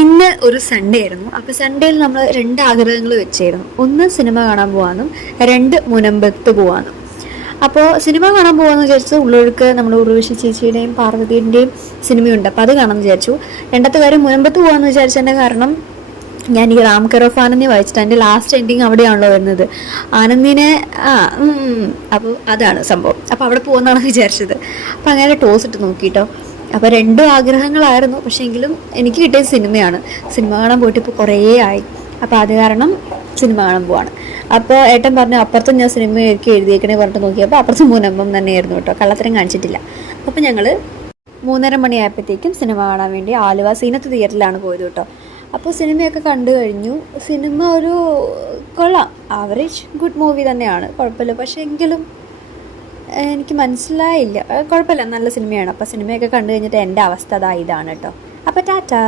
ഇന്ന് ഒരു സൺഡേ ആയിരുന്നു. അപ്പോൾ സൺഡേയിൽ നമ്മൾ രണ്ട് ആഗ്രഹങ്ങൾ വെച്ചായിരുന്നു. ഒന്ന് സിനിമ കാണാൻ പോകാമെന്നും രണ്ട് മുനമ്പത്ത് പോകാമെന്നും. അപ്പോൾ സിനിമ കാണാൻ പോകാമെന്ന് വിചാരിച്ചു. ഉള്ളൊഴുക്ക് നമ്മുടെ ഉർവശി ചേച്ചിയുടെയും പാർവതിയുടെയും സിനിമയുണ്ട്, അപ്പോൾ അത് കാണാമെന്ന് വിചാരിച്ചു. രണ്ടാമത്തെ കാര്യം മുനമ്പത്ത് പോകാമെന്ന് വിചാരിച്ചതിൻ്റെ കാരണം ഞാൻ ഈ റാം കെയർ ഓഫ് ആനന്ദിനെ വായിച്ചിട്ട് അതിൻ്റെ ലാസ്റ്റ് എൻഡിങ് അവിടെയാണല്ലോ വരുന്നത്. ആനന്ദിനെ അപ്പോൾ അതാണ് സംഭവം. അപ്പോൾ അവിടെ പോകുന്നതാണ് വിചാരിച്ചത്. അപ്പോൾ അങ്ങനെ ടോസ് ഇട്ട് നോക്കിയിട്ടോ. അപ്പോൾ രണ്ടും ആഗ്രഹങ്ങളായിരുന്നു, പക്ഷേ എങ്കിലും എനിക്ക് കിട്ടിയ സിനിമയാണ്. സിനിമ കാണാൻ പോയിട്ട് ഇപ്പോൾ കുറേ ആയി. അപ്പോൾ അത് കാരണം സിനിമ കാണാൻ പോവാണ്. അപ്പോൾ ഏട്ടൻ പറഞ്ഞു അപ്പുറത്തും ഞാൻ സിനിമയൊക്കെ എഴുതിയേക്കണേ പറഞ്ഞിട്ട് നോക്കിയപ്പോൾ അപ്പുറത്ത് മുനമ്പം തന്നെയായിരുന്നു കേട്ടോ, കള്ളത്തരം കാണിച്ചിട്ടില്ല. അപ്പോൾ ഞങ്ങൾ 3:30 മണിയായപ്പോഴത്തേക്കും സിനിമ കാണാൻ വേണ്ടി ആലുവ സീനത്ത് തിയേറ്ററിലാണ് പോയത് കേട്ടോ. അപ്പോൾ സിനിമയൊക്കെ കണ്ടു കഴിഞ്ഞു. സിനിമ ഒരു കൊള്ളാം, ആവറേജ് ഗുഡ് മൂവി തന്നെയാണ്, കുഴപ്പമില്ല. പക്ഷേ എങ്കിലും എനിക്ക് മനസ്സിലായില്ല. കുഴപ്പമില്ല, നല്ല സിനിമയാണ്. അപ്പോൾ സിനിമയൊക്കെ കണ്ടു കഴിഞ്ഞിട്ട് എൻ്റെ അവസ്ഥ ഇതാണ് കേട്ടോ. അപ്പോൾ ടാറ്റാ.